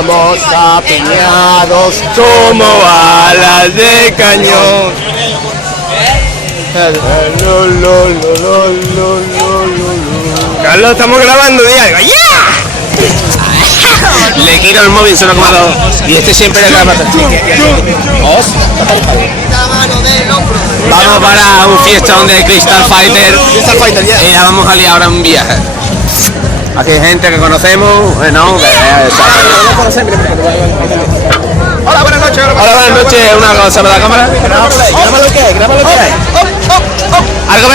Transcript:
Vamos apiñados como balas de cañón. Carlos, estamos grabando diario. ¡Ya! Le quito el móvil solo como dos. Y este siempre le graba. Vamos para un fiestón de Crystal Fighter. Y ya vamos a liar ahora un viaje. Aquí hay gente que conocemos. Bueno, hola, buenas noches. Hola, buenas noches. Una cosa para la cámara. Grábalo que hay. Algo